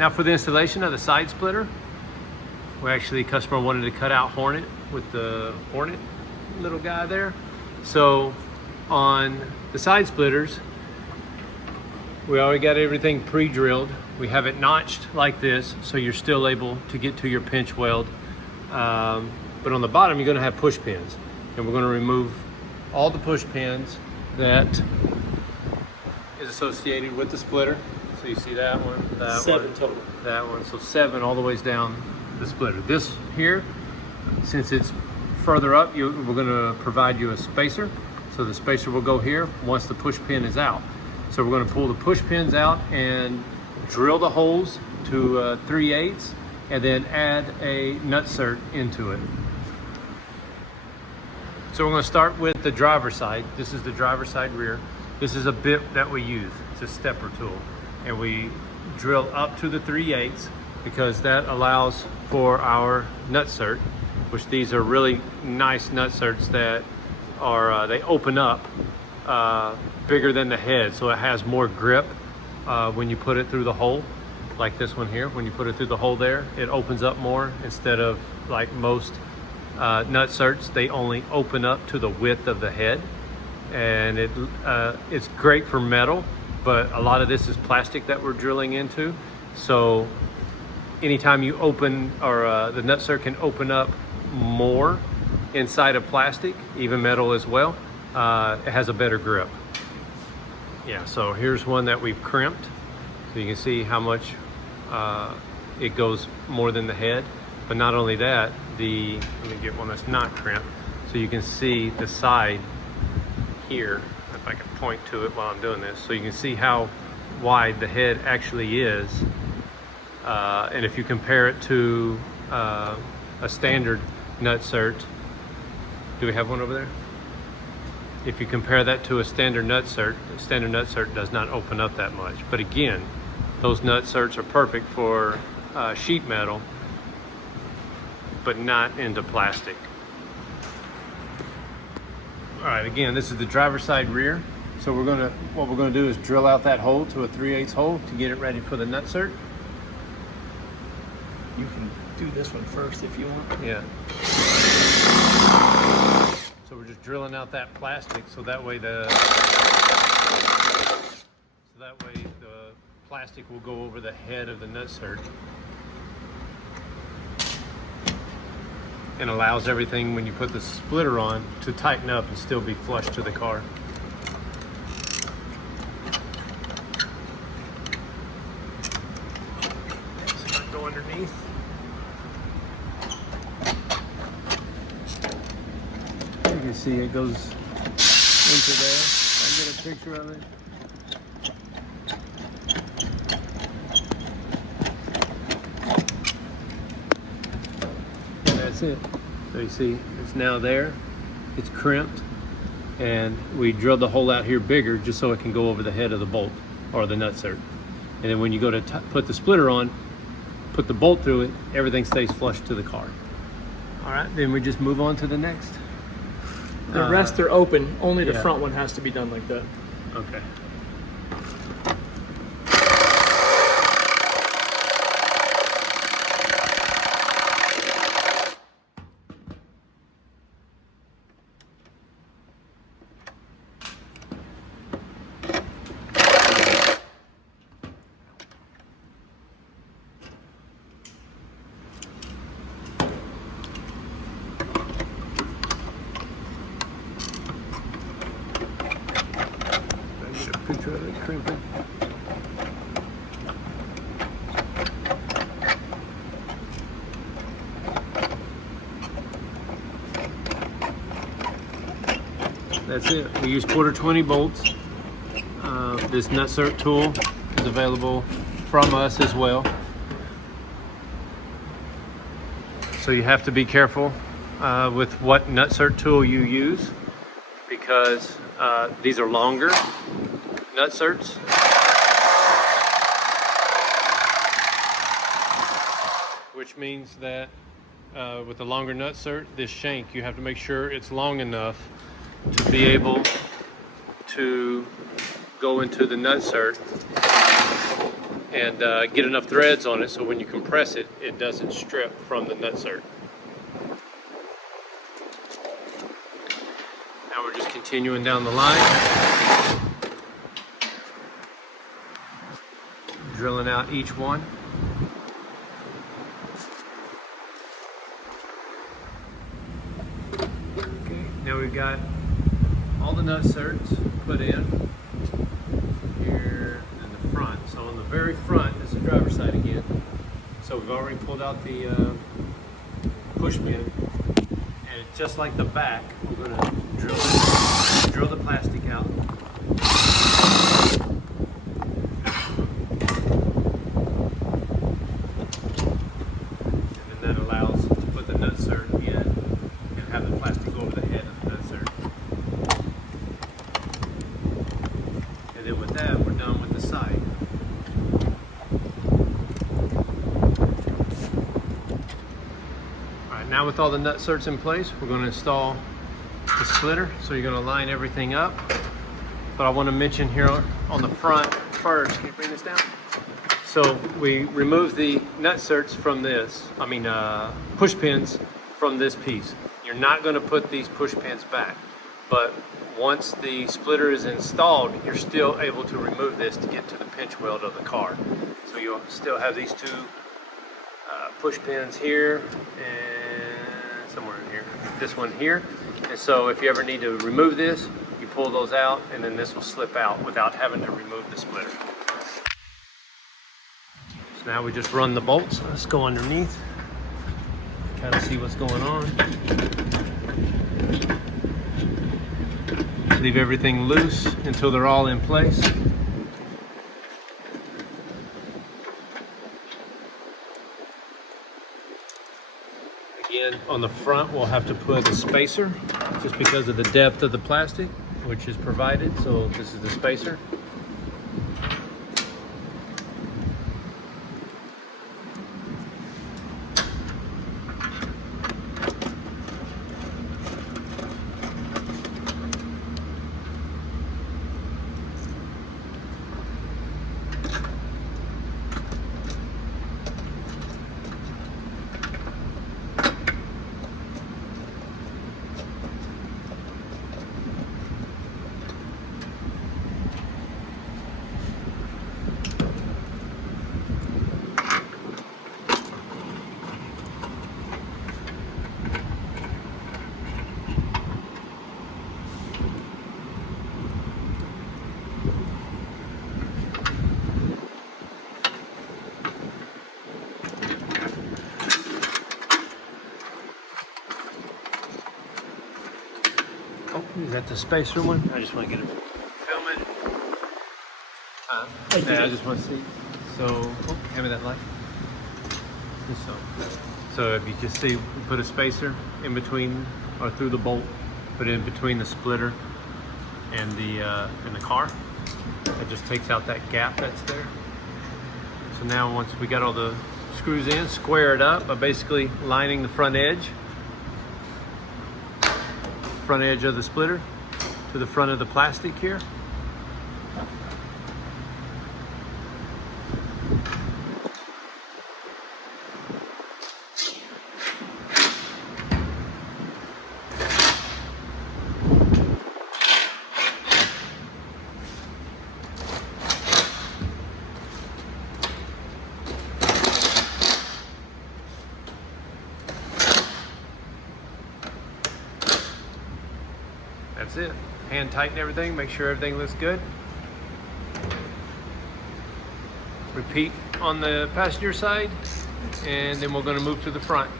Now for the installation of the side splitter, customer wanted to cut out Hornet with the Hornet little guy there. So on the side splitters, we already got everything pre-drilled. We have it notched like this, so you're still able to get to your pinch weld. But on the bottom, you're gonna have push pins. And we're gonna remove all the push pins that is associated with the splitter. So you see that one, that 7 total. That one, so 7 all the ways down the splitter. This here, since it's further up, we're gonna provide you a spacer. So the spacer will go here once the push pin is out. So we're gonna pull the push pins out and drill the holes to 3/8 and then add a nutsert into it. So we're gonna start with the driver's side. This is the driver's side rear. This is a bit that we use. It's a stepper tool. And we drill up to the 3/8 because that allows for our nutsert, which these are really nice nutserts that are, they open up bigger than the head. So it has more grip when you put it through the hole, like this one here. When you put it through the hole there, it opens up more instead of like most nutserts, they only open up to the width of the head. And it's great for metal, but a lot of this is plastic that we're drilling into. So anytime you open, or the nutsert can open up more inside of plastic, even metal as well, it has a better grip. Yeah, so here's one that we've crimped. So you can see how much it goes more than the head. But not only that, let me get one that's not crimped. So you can see the side here, if I can point to it while I'm doing this. So you can see how wide the head actually is. And if you compare it to a standard nutsert, do we have one over there? If you compare that to a standard nutsert does not open up that much. But again, those nutserts are perfect for sheet metal, but not into plastic. All right, again, this is the driver's side rear. So what we're gonna do is drill out that hole to a 3/8 hole to get it ready for the nutsert. You can do this one first if you want. Yeah. So we're just drilling out that plastic so that way the plastic will go over the head of the nutsert and allows everything, when you put the splitter on, to tighten up and still be flush to the car. So I go underneath. You can see it goes into there. I'll get a picture of it. And that's it. So you see, it's now there. It's crimped. And we drilled the hole out here bigger just so it can go over the head of the bolt or the nutsert. And then when you go to put the splitter on, put the bolt through it, everything stays flush to the car. All right, then we just move on to the next. The rest are open, only the yeah. front one has to be done like that. Okay. Picture of it crimping. That's it. We use 1/4-20 bolts. This nutsert tool is available from us as well. So you have to be careful with what nutsert tool you use, because these are longer nutserts. Which means that with the longer nutsert, this shank, you have to make sure it's long enough to be able to go into the nutsert and get enough threads on it so when you compress it, it doesn't strip from the nutsert. Now we're just continuing down the line, drilling out each one. Okay, now we've got all the nutserts put in here in the front. So on the very front is the driver's side again. So we've already pulled out the push pin, and just like the back, we're going to drill the plastic out. And then that allows to put the nutsert in and have the plastic over the head of the nutsert. And then with that, we're done with the side. All right, now with all the nutserts in place, we're going to install the splitter. So you're going to line everything up. But I want to mention here on the front first, can you bring this down? So we remove the nutserts from this, push pins from this piece. You're not going to put these push pins back, but once the splitter is installed, you're still able to remove this to get to the pinch weld of the car. So you'll still have these two push pins here and somewhere in here, this one here. And so if you ever need to remove this, you pull those out and then this will slip out without having to remove the splitter. So now we just run the bolts. Let's go underneath, kind of see what's going on. Leave everything loose until they're all in place. Again, on the front, we'll have to put a spacer just because of the depth of the plastic, which is provided. So this is the spacer. Oh, is that the spacer one? I just want to get it. Film it. I just want to see. So, oh, hand me that light. Just so if you can see, we put a spacer in between or through the bolt, put it in between the splitter and the car. That just takes out that gap that's there. So now once we got all the screws in, square it up by basically lining the front edge of the splitter to the front of the plastic here. That's it. Hand tighten everything, make sure everything looks good. Repeat on the passenger side, and then we're going to move to the front.